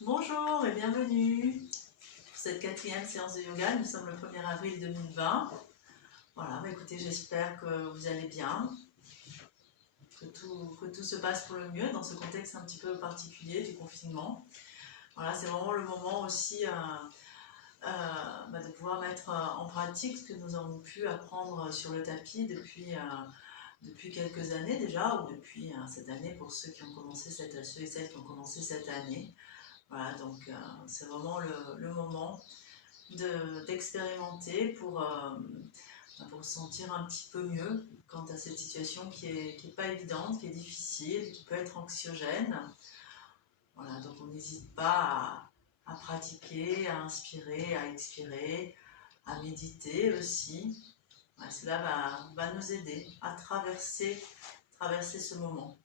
Bonjour et bienvenue pour cette 4e séance de yoga. Nous sommes le 1er avril 2020. Voilà, écoutez, j'espère que vous allez bien, que tout se passe pour le mieux dans ce contexte un petit peu particulier du confinement. Voilà, c'est vraiment le moment aussi de pouvoir mettre en pratique ce que nous avons pu apprendre sur le tapis depuis quelques années déjà, ou depuis cette année pour ceux et celles qui ont commencé cette année. Voilà, donc c'est vraiment le moment d'expérimenter pour se sentir un petit peu mieux quant à cette situation qui est pas évidente, qui est difficile, qui peut être anxiogène. Voilà, donc on n'hésite pas à pratiquer, à inspirer, à expirer, à méditer aussi. Voilà, cela va nous aider à traverser ce moment.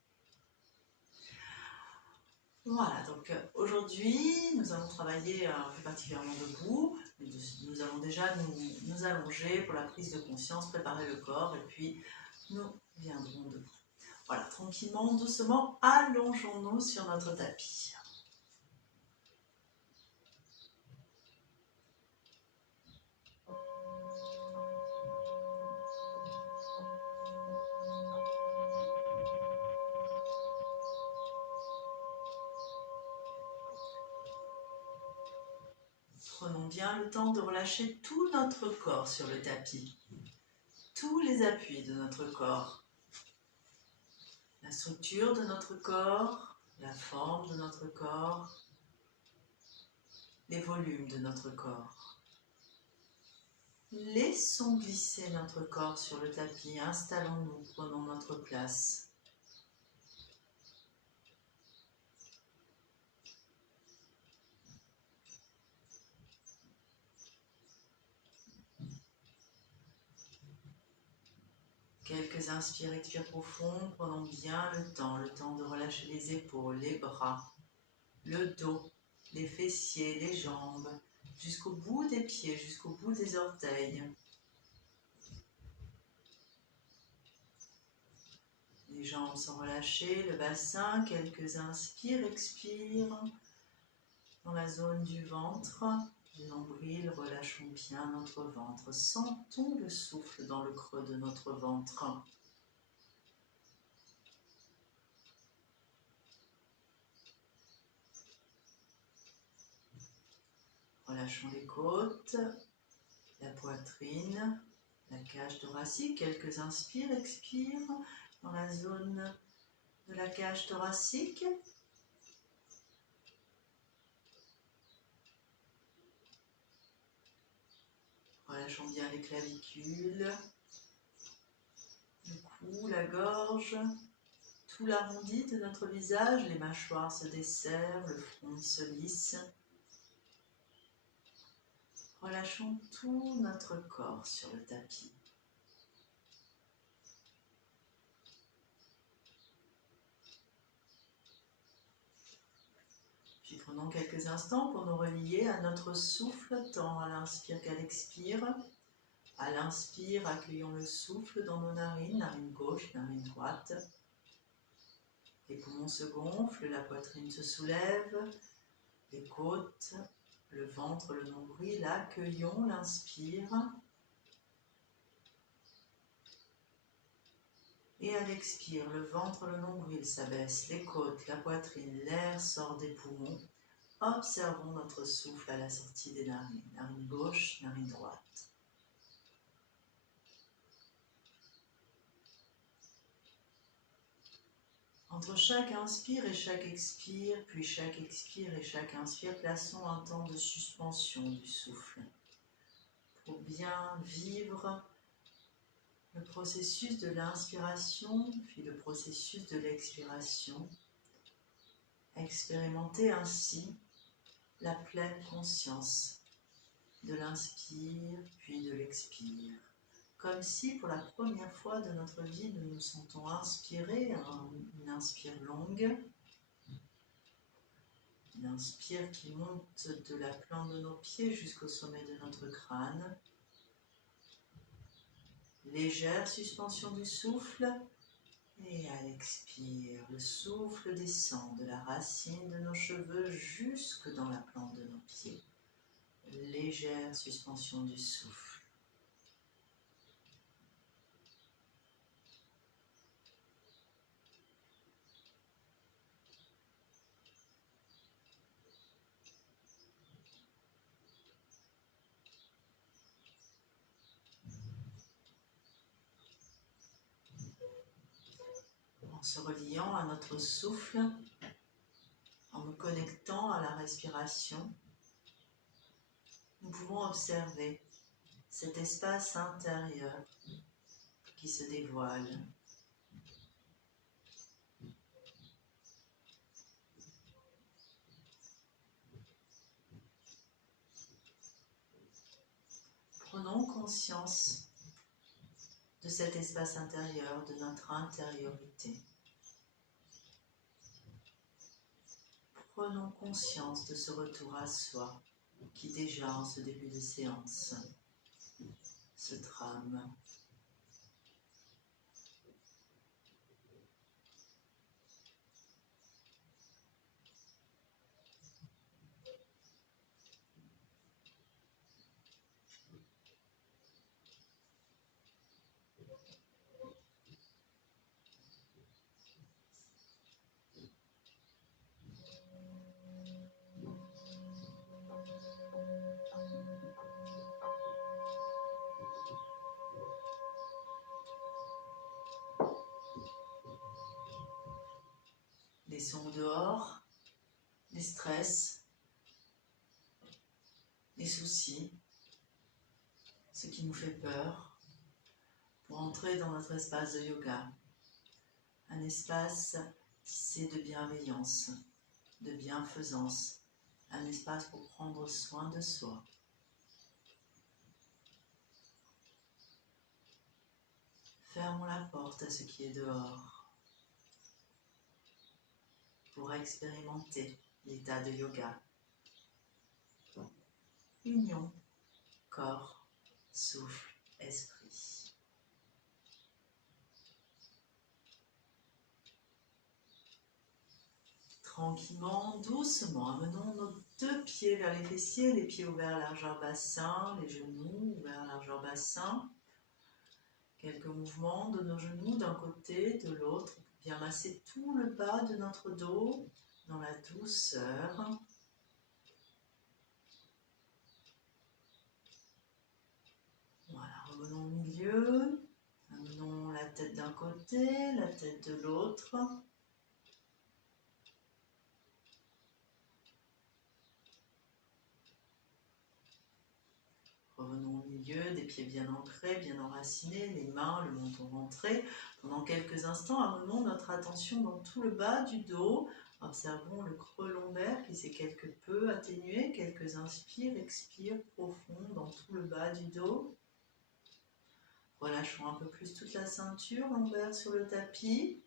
Voilà, donc aujourd'hui, nous allons travailler plus particulièrement debout. Nous allons déjà nous allonger pour la prise de conscience, préparer le corps et puis nous viendrons debout. Voilà, tranquillement, doucement, allongeons-nous sur notre tapis. Prenons bien le temps de relâcher tout notre corps sur le tapis, tous les appuis de notre corps, la structure de notre corps, la forme de notre corps, les volumes de notre corps. Laissons glisser notre corps sur le tapis, installons-nous, prenons notre place. Quelques inspires, expires profonds, prenons bien le temps de relâcher les épaules, les bras, le dos, les fessiers, les jambes, jusqu'au bout des pieds, jusqu'au bout des orteils. Les jambes sont relâchées, le bassin, quelques inspires, expires dans la zone du ventre. Du nombril, relâchons bien notre ventre. Sentons le souffle dans le creux de notre ventre. Relâchons les côtes, la poitrine, la cage thoracique. Quelques inspires, expires dans la zone de la cage thoracique. Relâchons bien les clavicules, le cou, la gorge, tout l'arrondi de notre visage, les mâchoires se desserrent, le front se lisse. Relâchons tout notre corps sur le tapis. Puis prenons quelques instants pour nous relier à notre souffle, tant à l'inspire qu'à l'expire. À l'inspire, accueillons le souffle dans nos narines, narine gauche, narine droite. Les poumons se gonflent, la poitrine se soulève, les côtes, le ventre, le nombril, accueillons l'inspire. Et à l'expire, le ventre, le nombril s'abaisse, les côtes, la poitrine, l'air sort des poumons. Observons notre souffle à la sortie des narines, narine gauche, narine droite. Entre chaque inspire et chaque expire, puis chaque expire et chaque inspire, plaçons un temps de suspension du souffle pour bien vivre le processus de l'inspiration, puis le processus de l'expiration. Expérimenter ainsi la pleine conscience de l'inspire, puis de l'expire. Comme si pour la première fois de notre vie, nous nous sentons inspirés, une inspire longue, une inspire qui monte de la plante de nos pieds jusqu'au sommet de notre crâne. Légère suspension du souffle Et à l'expire, le souffle descend de la racine de nos cheveux jusque dans la plante de nos pieds. Légère suspension du souffle. En se reliant à notre souffle, en nous connectant à la respiration, nous pouvons observer cet espace intérieur qui se dévoile. Prenons conscience de cet espace intérieur, de notre intériorité. Prenons conscience de ce retour à soi qui déjà en ce début de séance se trame. Laissons dehors les stress, les soucis, ce qui nous fait peur, pour entrer dans notre espace de yoga. Un espace tissé de bienveillance, de bienfaisance, un espace pour prendre soin de soi. Fermons la porte à ce qui est dehors pour expérimenter l'état de yoga. Union, corps, souffle, esprit. Tranquillement, doucement, amenons nos deux pieds vers les fessiers, les pieds ouverts largeur bassin, les genoux ouverts largeur bassin. Quelques mouvements de nos genoux d'un côté, de l'autre, pour bien masser tout le bas de notre dos dans la douceur. Voilà, revenons au milieu, amenons la tête d'un côté, la tête de l'autre. Revenons au milieu, des pieds bien ancrés, bien enracinés, les mains, le menton rentré. Pendant quelques instants, amenons notre attention dans tout le bas du dos. Observons le creux lombaire qui s'est quelque peu atténué. Quelques inspires, expires profonds dans tout le bas du dos. Relâchons un peu plus toute la ceinture lombaire sur le tapis.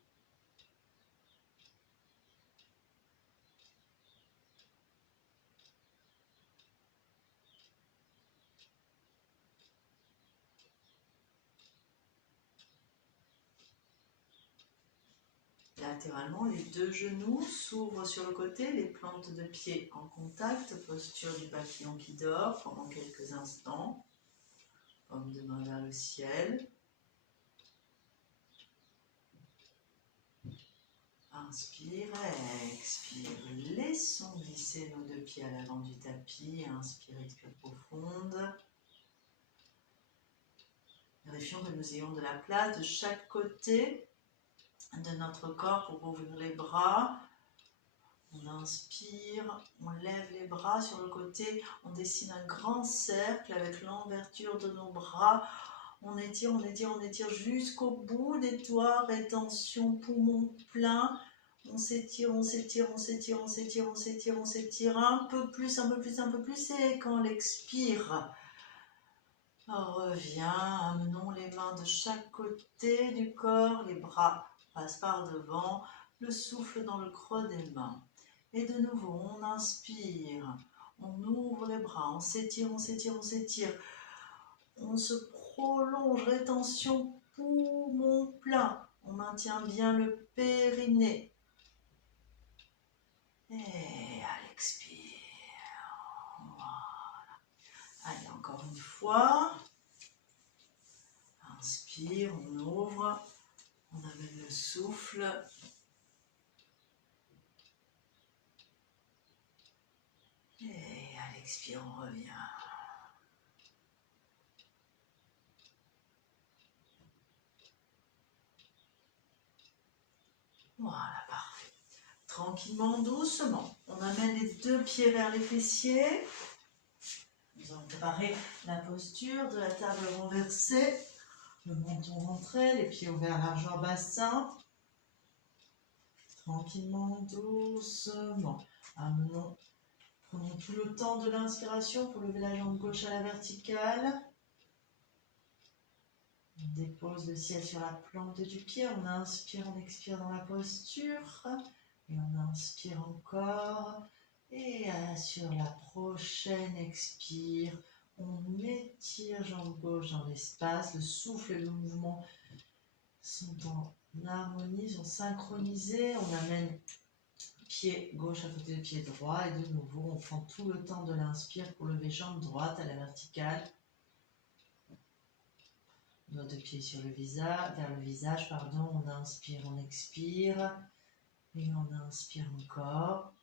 Latéralement, les deux genoux s'ouvrent sur le côté, les plantes de pied en contact, posture du papillon qui dort pendant quelques instants. Paume de main vers le ciel. Inspire, expire. Laissons glisser nos deux pieds à l'avant du tapis. Inspire, expire profonde. Vérifions que nous ayons de la place de chaque côté de notre corps pour ouvrir les bras. On inspire, on lève les bras sur le côté, on dessine un grand cercle avec l'envergure de nos bras. On étire, on étire, on étire jusqu'au bout des doigts, rétention, poumon plein. On s'étire, on s'étire, on s'étire, on s'étire, on s'étire, on s'étire un peu plus, un peu plus, un peu plus. Et quand on expire, on revient, amenons les mains de chaque côté du corps, les bras passent par devant, le souffle dans le creux des mains. Et de nouveau, on inspire, on ouvre les bras, on s'étire, on s'étire, on s'étire. On se prolonge, rétention, poumon plein. On maintient bien le périnée. Et à l'expire. Voilà. Allez, encore une fois. Inspire, on ouvre. On amène le souffle. Et à l'expire, on revient. Voilà, parfait. Tranquillement, doucement, on amène les deux pieds vers les fessiers. Nous allons préparer la posture de la table renversée. Le menton rentré, les pieds ouverts largeur bassin. Tranquillement, doucement. Prenons tout le temps de l'inspiration pour lever la jambe gauche à la verticale. On dépose le ciel sur la plante du pied. On inspire, on expire dans la posture. Et on inspire encore. Et sur la prochaine expire, on étire jambe gauche dans l'espace. Le souffle et le mouvement sont en harmonie, sont synchronisés. On amène pied gauche à côté de pied droit. Et de nouveau, on prend tout le temps de l'inspire pour lever jambe droite à la verticale. Doigts de pied sur le visage, vers le visage, pardon. On inspire, on expire. Et on inspire encore.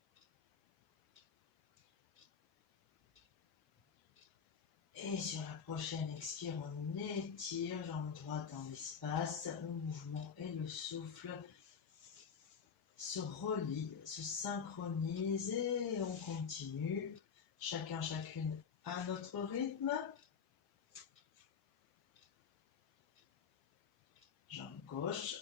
Et sur la prochaine expire, on étire, jambe droite dans l'espace. Le mouvement et le souffle se relient, se synchronisent et on continue. Chacun, chacune à notre rythme. Jambe gauche.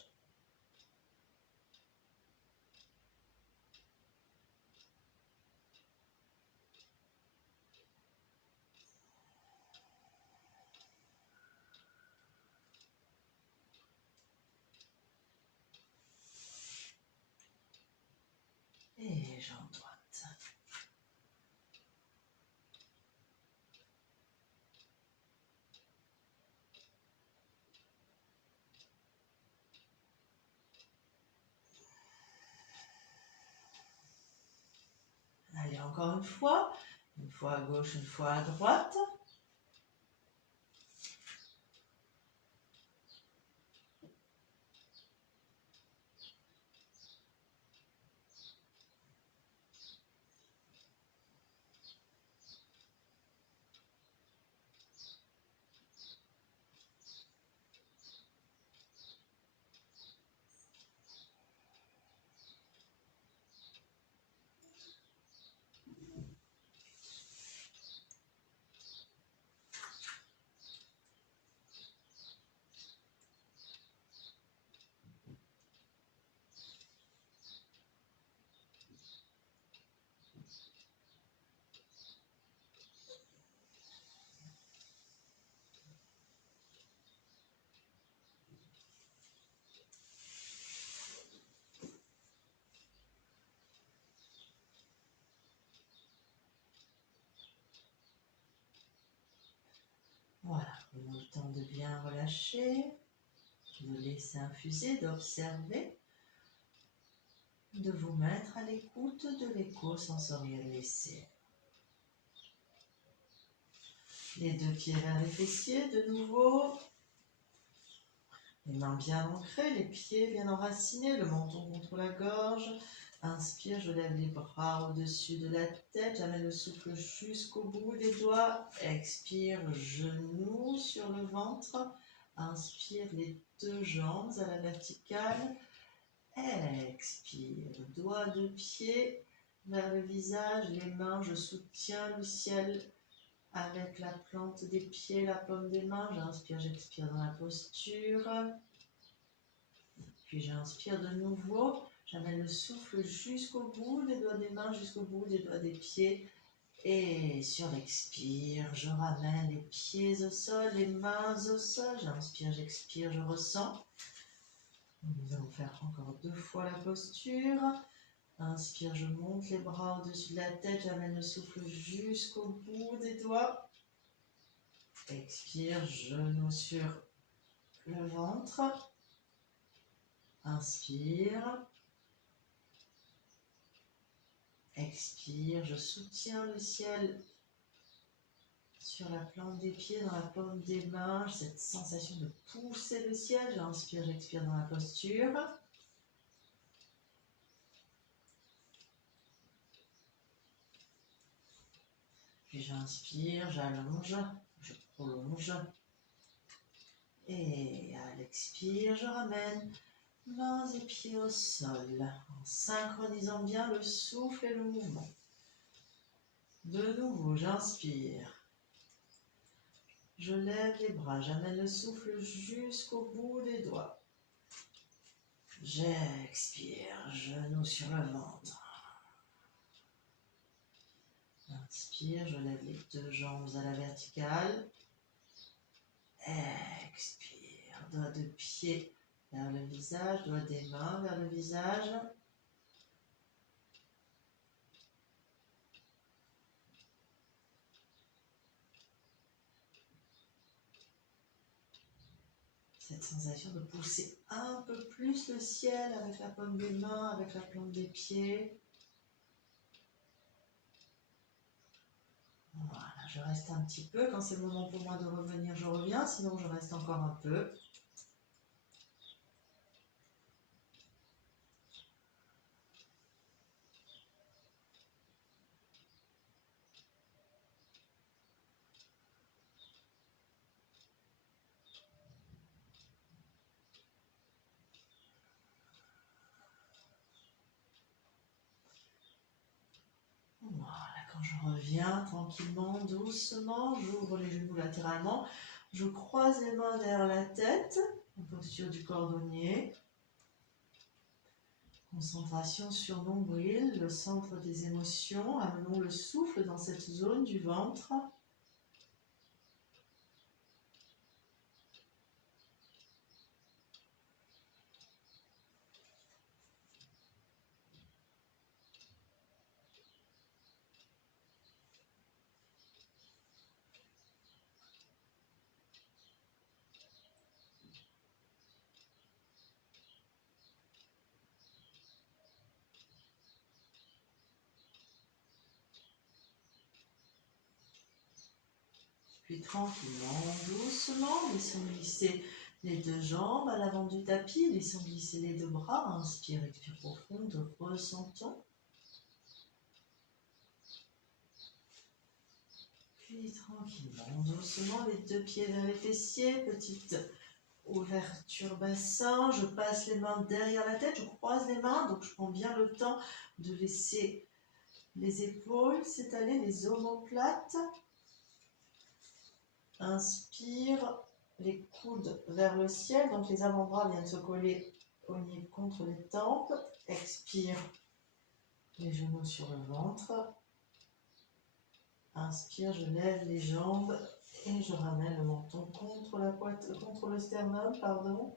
Et jambe droite. Allez, encore une fois à gauche, une fois à droite. Voilà, prenons le temps de bien relâcher, de laisser infuser, d'observer, de vous mettre à l'écoute de l'écho sensoriel laissé. Les deux pieds vers les fessiers, de nouveau. Les mains bien ancrées, les pieds bien enracinés, le menton contre la gorge. Inspire, je lève les bras au-dessus de la tête, j'amène le souffle jusqu'au bout des doigts. Expire, genoux sur le ventre. Inspire, les deux jambes à la verticale. Expire, doigts de pied vers le visage, les mains, je soutiens le ciel avec la plante des pieds, la paume des mains. J'inspire, j'expire dans la posture. Puis j'inspire de nouveau. J'amène le souffle jusqu'au bout des doigts des mains, jusqu'au bout des doigts des pieds. Et sur l'expire, je ramène les pieds au sol, les mains au sol. J'inspire, j'expire, je ressens. Nous allons faire encore 2 fois la posture. Inspire, je monte les bras au-dessus de la tête. J'amène le souffle jusqu'au bout des doigts. Expire, genou sur le ventre. Inspire. Expire. Je soutiens le ciel sur la plante des pieds, dans la paume des mains. J'ai cette sensation de pousser le ciel. J'inspire, j'expire dans la posture. Puis j'inspire, j'allonge, je prolonge. Et à l'expire, je ramène mains et pieds au sol, en synchronisant bien le souffle et le mouvement. De nouveau, j'inspire. Je lève les bras, j'amène le souffle jusqu'au bout des doigts. J'expire, genou sur le ventre. Inspire, je lève les deux jambes à la verticale. Expire, doigts de pied vers le visage, doigts des mains vers le visage. Cette sensation de pousser un peu plus le ciel avec la paume des mains, avec la plante des pieds. Voilà, je reste un petit peu. Quand c'est le moment pour moi de revenir, je reviens. Sinon, je reste encore un peu. Voilà, quand je reviens tranquillement, doucement, j'ouvre les genoux latéralement. Je croise les mains derrière la tête, en posture du cordonnier. Concentration sur nombril, le centre des émotions. Amenons le souffle dans cette zone du ventre. Puis tranquillement, doucement, laissons glisser les deux jambes à l'avant du tapis, laissons glisser les deux bras. Inspire, expire profonde, ressentons. Puis tranquillement, doucement, les deux pieds vers les fessiers, petite ouverture bassin. Je passe les mains derrière la tête, je croise les mains, donc je prends bien le temps de laisser les épaules s'étaler, les omoplates. Inspire, les coudes vers le ciel, donc les avant-bras viennent se coller au nez contre les tempes. Expire, les genoux sur le ventre. Inspire, je lève les jambes et je ramène le menton contre la poitrine, contre le sternum, pardon.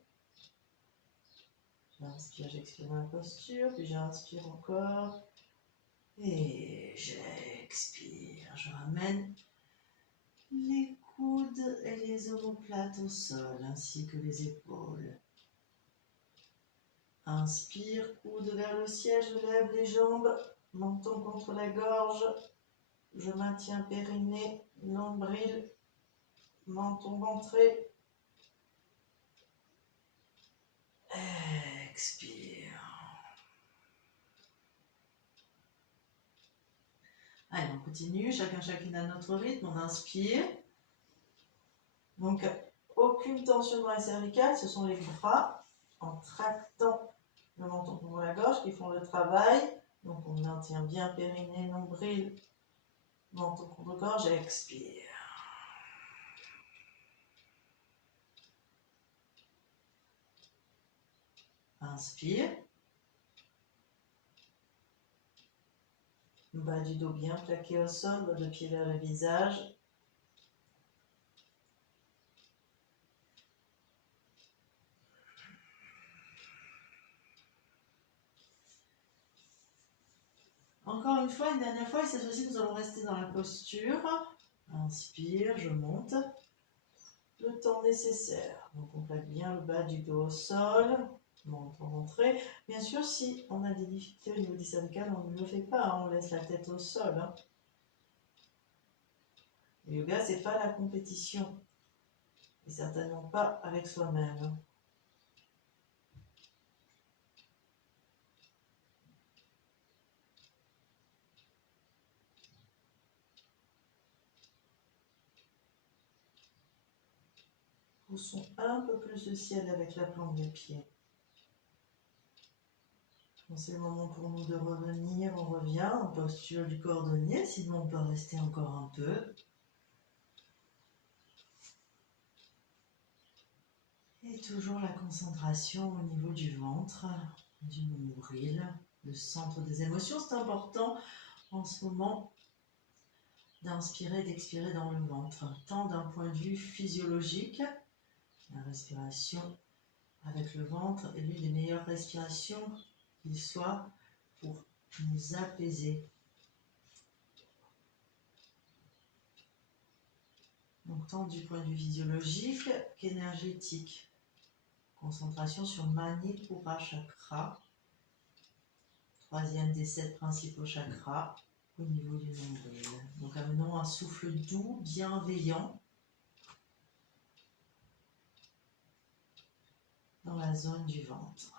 J'inspire, j'expire dans la posture, puis j'inspire encore. Et j'expire, je ramène les coudes et les omoplates au sol, ainsi que les épaules. Inspire, coude vers le ciel, je lève les jambes, menton contre la gorge. Je maintiens périnée, nombril, menton ventré. Expire. Allez, on continue, chacune à notre rythme, on inspire. Donc, aucune tension dans les cervicales, ce sont les bras en tractant le menton contre la gorge qui font le travail. Donc, on maintient bien périnée, nombril, menton contre gorge et expire. Inspire. Bas du dos bien plaqué au sol, bas de pied vers le visage. Encore une fois, une dernière fois, et cette fois-ci, nous allons rester dans la posture. Inspire, je monte. Le temps nécessaire. Donc, on plaque bien le bas du dos au sol. Ventre rentré. Bien sûr, si on a des difficultés au niveau des cervicales, on ne le fait pas, hein, on laisse la tête au sol. Hein. Le yoga, c'est pas la compétition. Et certainement pas avec soi-même. Poussons un peu plus le ciel avec la plante des pieds. C'est le moment pour nous de revenir. On revient en posture du cordonnier, sinon on peut rester encore un peu. Et toujours la concentration au niveau du ventre, du nombril, le centre des émotions. C'est important en ce moment d'inspirer et d'expirer dans le ventre, tant d'un point de vue physiologique, la respiration avec le ventre est l'une des meilleures respirations qu'il soit pour nous apaiser. Donc tant du point de vue physiologique qu'énergétique. Concentration sur Manipura Chakra, troisième des 7 principaux chakras au niveau du nombril. Donc amenons un souffle doux, bienveillant dans la zone du ventre.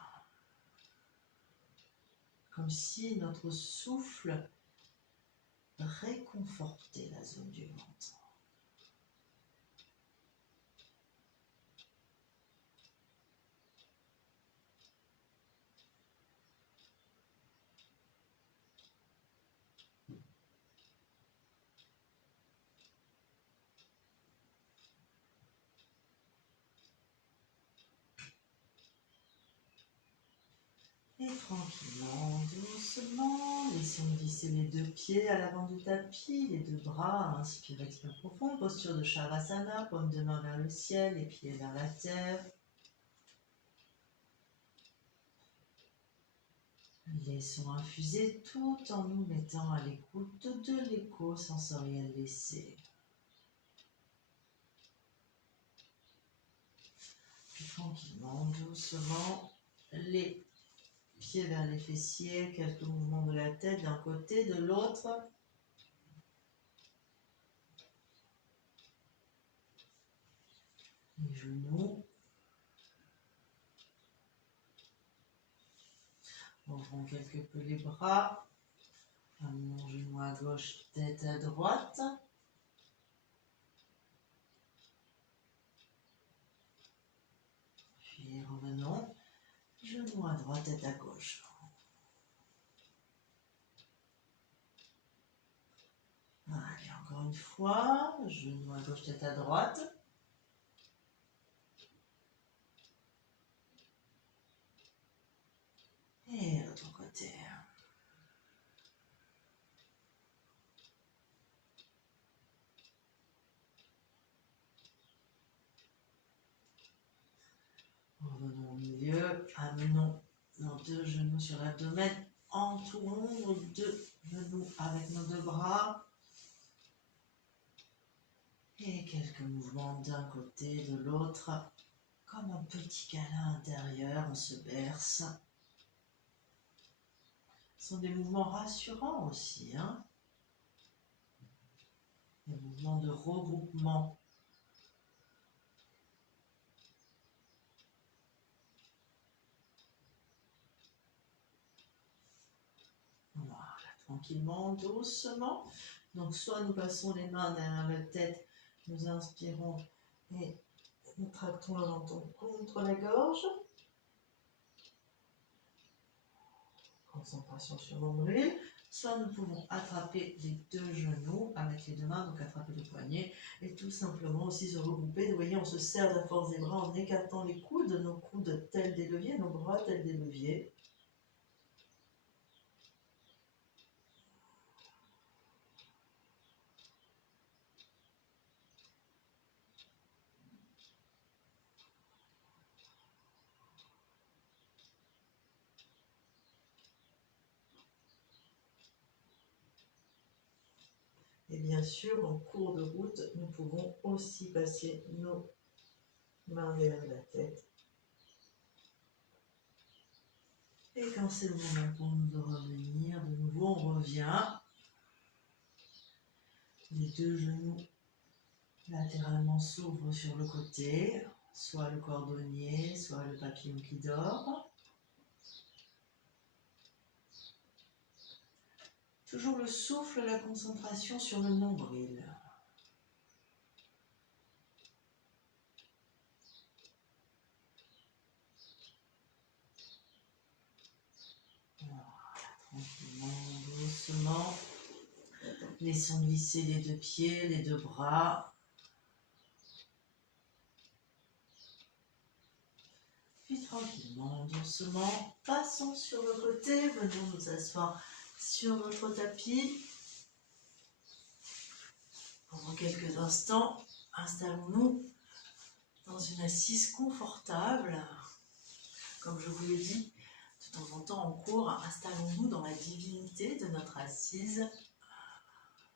Comme si notre souffle réconfortait la zone du ventre. Et tranquillement, doucement, laissons glisser les 2 pieds à l'avant du tapis, les 2 bras, inspire, expire profond, posture de Shavasana, paume de main vers le ciel, les pieds vers la terre. Laissons infuser tout en nous mettant à l'écoute de l'écho sensoriel laissé. Puis tranquillement, doucement, les pieds vers les fessiers, quelques mouvements de la tête d'un côté, de l'autre. Les genoux. Ouvrons quelque peu les bras. Amenons genou à gauche, tête à droite. Puis revenons. Genou à droite, tête à gauche. Allez, encore une fois. Genou à gauche, tête à droite. Et l'autre côté. Revenons au milieu. Amenons nos 2 genoux sur l'abdomen. Entourons nos 2 genoux avec nos 2 bras. Et quelques mouvements d'un côté, de l'autre. Comme un petit câlin intérieur, on se berce. Ce sont des mouvements rassurants aussi, hein? Des mouvements de regroupement. Voilà, tranquillement, doucement. Donc, soit nous passons les mains derrière la tête, nous inspirons et nous tractons le menton contre la gorge. Concentration sur le nombril. Soit nous pouvons attraper les 2 genoux avec les 2 mains, donc attraper les poignets, et tout simplement aussi se regrouper. Vous voyez, on se serre de la force des bras en écartant les coudes, nos coudes tels des leviers, nos bras tels des leviers. Et bien sûr, en cours de route, nous pouvons aussi passer nos mains derrière la tête. Et quand c'est le moment pour nous de revenir, de nouveau on revient. Les deux genoux latéralement s'ouvrent sur le côté, soit le cordonnier, soit le papillon qui dort. Toujours le souffle, la concentration sur le nombril. Voilà, tranquillement, doucement. Laissons glisser les deux pieds, les deux bras. Puis tranquillement, doucement, passons sur le côté, venons nous asseoir sur notre tapis. Pendant quelques instants, installons-nous dans une assise confortable. Comme je vous le dis, de temps en temps en cours, installons-nous dans la divinité de notre assise,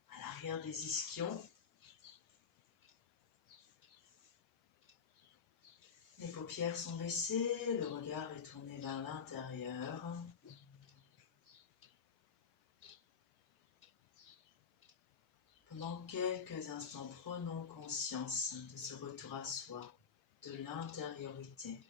à l'arrière des ischions. Les paupières sont baissées, le regard est tourné vers l'intérieur. Pendant quelques instants, prenons conscience de ce retour à soi, de l'intériorité.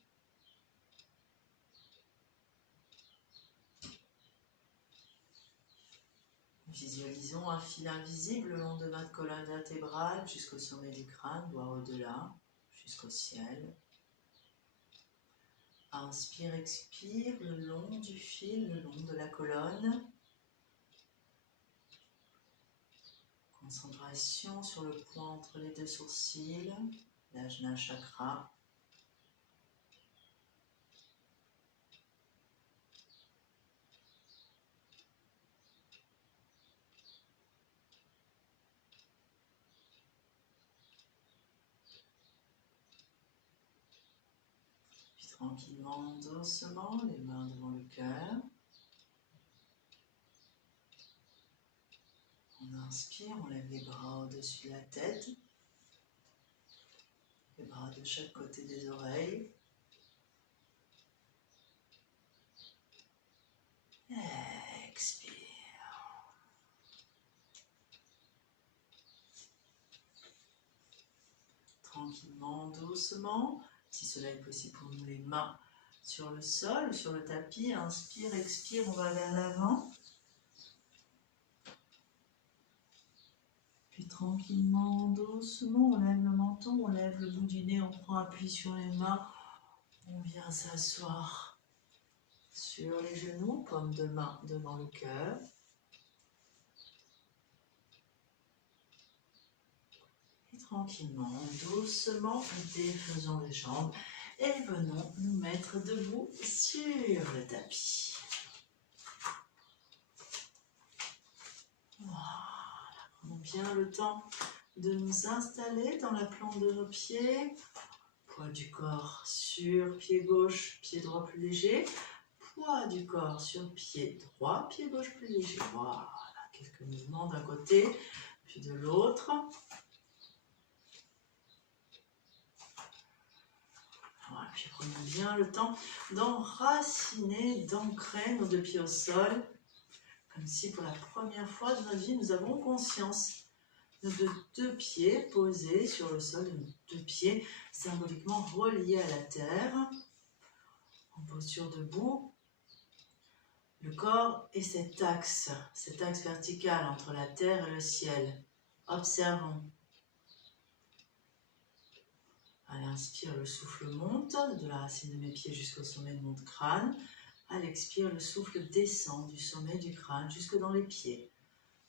Visualisons un fil invisible le long de notre colonne vertébrale jusqu'au sommet du crâne, voire au-delà, jusqu'au ciel. Inspire, expire le long du fil, le long de la colonne. Concentration sur le point entre les deux sourcils, l'Ajna chakra. Puis tranquillement, doucement, les mains devant le cœur. On inspire, on lève les bras au-dessus de la tête. Les bras de chaque côté des oreilles. Expire. Tranquillement, doucement. Si cela est possible pour nous, les mains sur le sol, sur le tapis. Inspire, expire, on va vers l'avant. Puis tranquillement, doucement, on lève le menton, on lève le bout du nez, on prend appui sur les mains. On vient s'asseoir sur les genoux, paume de main devant le cœur. Et tranquillement, doucement, défaisons les jambes et venons nous mettre debout sur le tapis. Voilà, prenons bien le temps de nous installer dans la plante de nos pieds. Poids du corps sur pied gauche, pied droit plus léger. Poids du corps sur pied droit, pied gauche plus léger. Voilà, quelques mouvements d'un côté, puis de l'autre. Voilà, puis prenons bien le temps d'enraciner, d'ancrer nos deux pieds au sol. Comme si pour la première fois de notre vie, nous avons conscience de deux pieds posés sur le sol, deux pieds symboliquement reliés à la terre, en posture debout. Le corps est cet axe vertical entre la terre et le ciel. Observons. À l'inspire, le souffle monte de la racine de mes pieds jusqu'au sommet de mon crâne. À l'expire, le souffle descend du sommet du crâne jusque dans les pieds.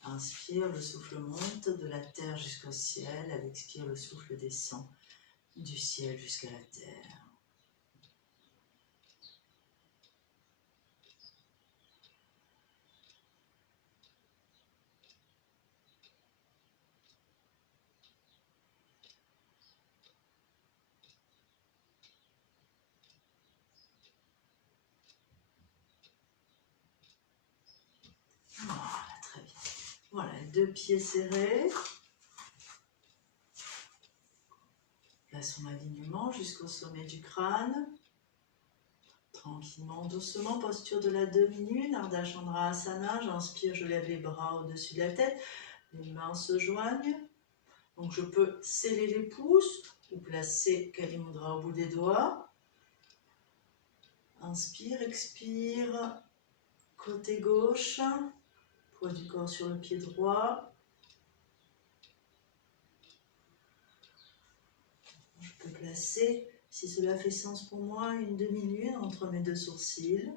Inspire, le souffle monte de la terre jusqu'au ciel. À l'expire, le souffle descend du ciel jusqu'à la terre. Voilà, très bien. Voilà, les deux pieds serrés. Plaçons l'alignement jusqu'au sommet du crâne. Tranquillement, doucement, posture de la demi-lune, Ardha Chandrasana. J'inspire, je lève les bras au-dessus de la tête, les mains se joignent. Donc je peux sceller les pouces ou placer Kali Mudra au bout des doigts. Inspire, expire, côté gauche, poids du corps sur le pied droit. Je peux placer, si cela fait sens pour moi, une demi-lune entre mes deux sourcils.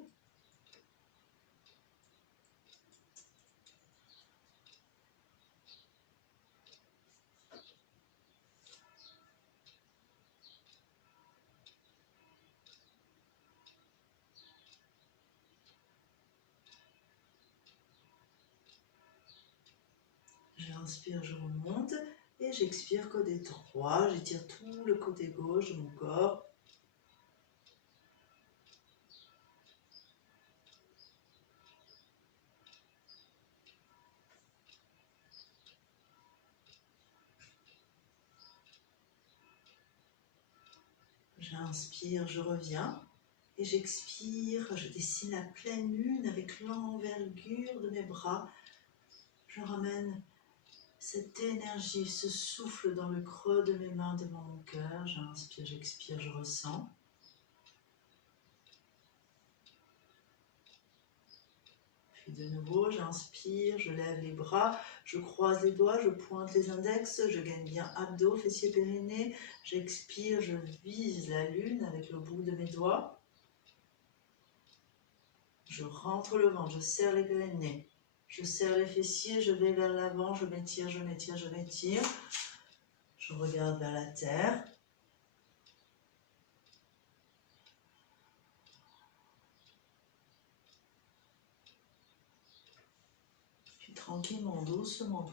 J'inspire, je remonte et j'expire côté droit. J'étire tout le côté gauche de mon corps. J'inspire, je reviens et j'expire. Je dessine la pleine lune avec l'envergure de mes bras. Je ramène cette énergie, ce souffle dans le creux de mes mains devant mon cœur. J'inspire, j'expire, je ressens. Puis de nouveau, j'inspire, je lève les bras, je croise les doigts, je pointe les index, je gagne bien abdos, fessiers, périnée. J'expire, je vise la lune avec le bout de mes doigts. Je rentre le ventre, je serre les périnées. Je serre les fessiers, je vais vers l'avant, je m'étire, je m'étire, je m'étire. Je regarde vers la terre. Puis tranquillement, doucement,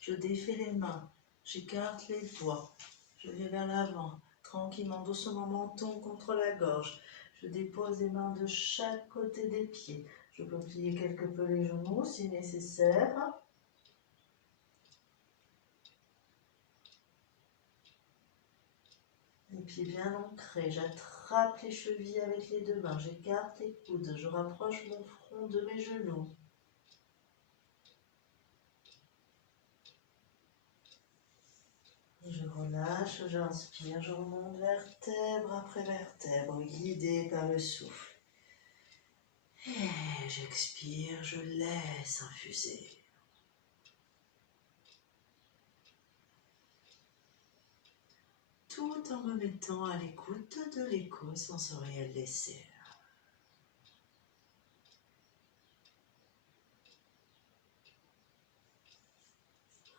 je défais les mains, j'écarte les doigts. Je vais vers l'avant, tranquillement, doucement, menton contre la gorge. Je dépose les mains de chaque côté des pieds. Je peux plier quelque peu les genoux si nécessaire. Les pieds bien ancrés, j'attrape les chevilles avec les deux mains, j'écarte les coudes, je rapproche mon front de mes genoux. Et je relâche, j'inspire, je remonte vertèbre après vertèbre, guidé par le souffle. Et j'expire, je laisse infuser. Tout en me mettant à l'écoute de l'écho sensoriel des cerfs.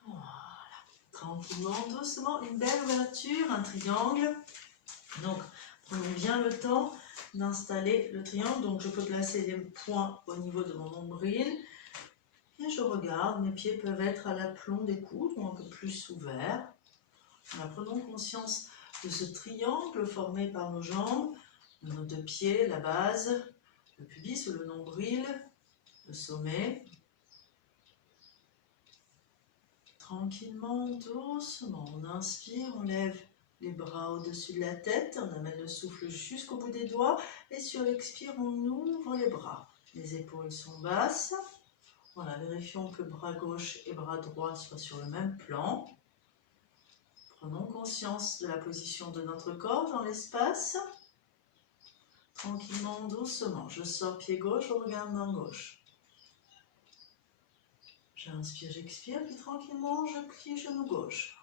Voilà. Tranquillement, doucement, une belle ouverture, un triangle. Donc, prenons bien le temps d'installer le triangle. Donc, je peux placer les points au niveau de mon nombril. Et je regarde, mes pieds peuvent être à l'aplomb des coudes ou un peu plus ouverts. Voilà, prenons conscience de ce triangle formé par nos jambes, de nos deux pieds, la base, le pubis ou le nombril, le sommet. Tranquillement, doucement, on inspire, on lève les bras au-dessus de la tête, on amène le souffle jusqu'au bout des doigts et sur l'expire, on ouvre les bras. Les épaules sont basses. Voilà, vérifions que bras gauche et bras droit soient sur le même plan. Prenons conscience de la position de notre corps dans l'espace. Tranquillement, doucement, je sors pied gauche, je regarde main gauche. J'inspire, j'expire, puis tranquillement, je plie genou gauche.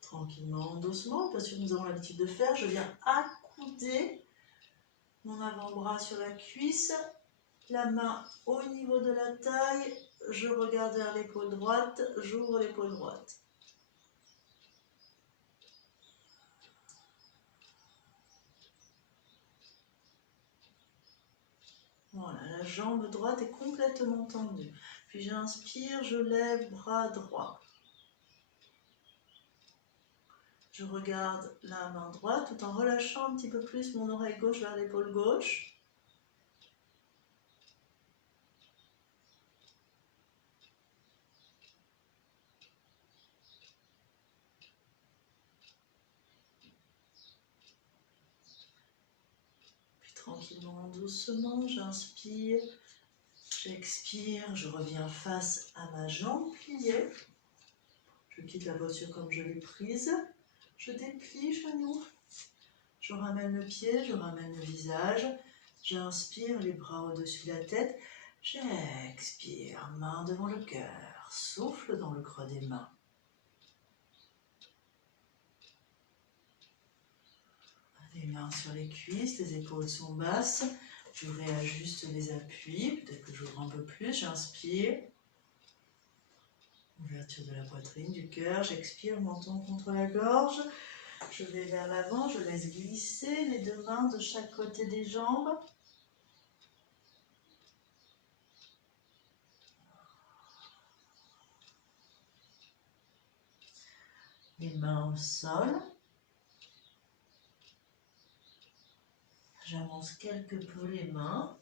Tranquillement, doucement, parce que nous avons l'habitude de faire, je viens accouder mon avant-bras sur la cuisse, la main au niveau de la taille, je regarde vers l'épaule droite, j'ouvre l'épaule droite. Voilà, la jambe droite est complètement tendue. Puis j'inspire, je lève bras droit. Je regarde la main droite tout en relâchant un petit peu plus mon oreille gauche vers l'épaule gauche. tranquillement, doucement, j'inspire, j'expire, je reviens face à ma jambe pliée. Je quitte la posture comme je l'ai prise. Je déplie genou. Je ramène le pied, je ramène le visage. J'inspire, les bras au-dessus de la tête. J'expire, main devant le cœur. Souffle dans le creux des mains. Les mains sur les cuisses, les épaules sont basses. Je réajuste les appuis. Peut-être que j'ouvre un peu plus. J'inspire. Ouverture de la poitrine, du cœur. J'expire, menton contre la gorge. Je vais vers l'avant. Je laisse glisser les deux mains de chaque côté des jambes. Les mains au sol. J'avance quelque peu les mains.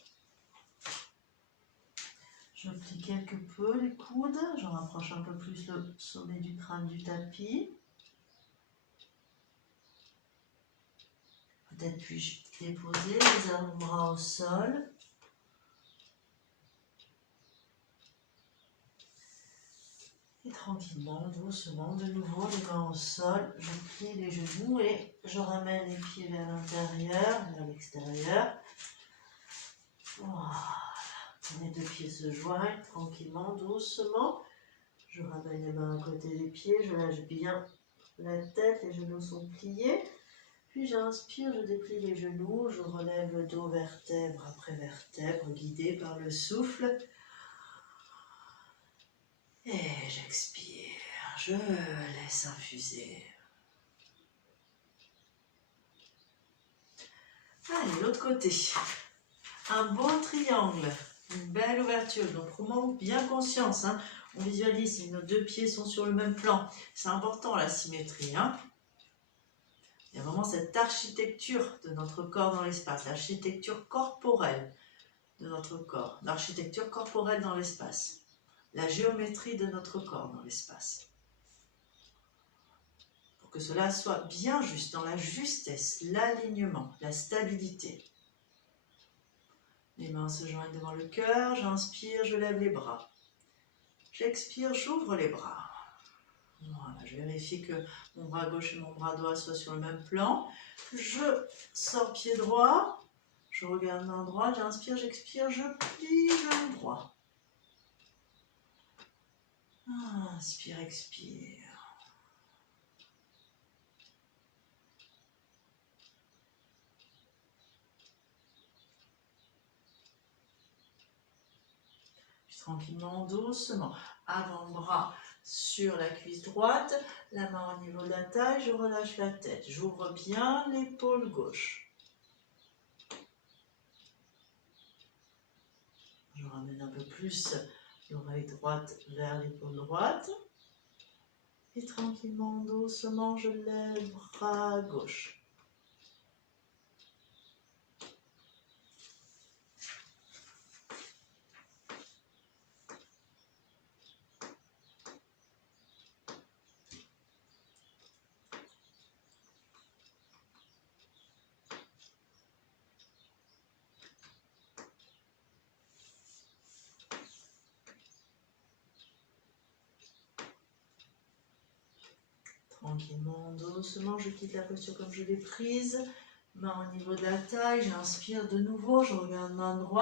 Je plie quelque peu les coudes. J'en rapproche un peu plus le sommet du crâne du tapis. Peut-être puis-je déposer les avant-bras au sol. Et tranquillement, doucement, de nouveau les mains au sol. Je plie les genoux et je ramène les pieds vers l'intérieur, vers l'extérieur. Voilà. Les deux pieds se joignent tranquillement, doucement. Je ramène les mains à côté des pieds, je lâche bien la tête, les genoux sont pliés. Puis j'inspire, je déplie les genoux, je relève le dos vertèbre après vertèbre, guidé par le souffle. Et j'expire, je laisse infuser. Allez, l'autre côté. Un beau triangle, une belle ouverture. Donc, prenons bien conscience. On visualise si nos deux pieds sont sur le même plan. C'est important la symétrie. Il y a vraiment cette architecture de notre corps dans l'espace, l'architecture corporelle de notre corps, l'architecture corporelle dans l'espace, la géométrie de notre corps dans l'espace. Pour que cela soit bien juste, dans la justesse, l'alignement, la stabilité. Les mains se joignent devant le cœur, j'inspire, je lève les bras. J'expire, j'ouvre les bras. Voilà, je vérifie que mon bras gauche et mon bras droit soient sur le même plan. Je sors pied droit, je regarde main droite, j'inspire, j'expire, je plie genou droit. Inspire, expire. Puis tranquillement, doucement, avant-bras sur la cuisse droite, la main au niveau de la taille, je relâche la tête. J'ouvre bien l'épaule gauche. Je ramène un peu plus l'oreille droite vers l'épaule droite. Et tranquillement, doucement, je lève bras gauche. Tranquillement, doucement, je quitte la posture comme je l'ai prise. Main au niveau de la taille, j'inspire de nouveau, je regarde main droite.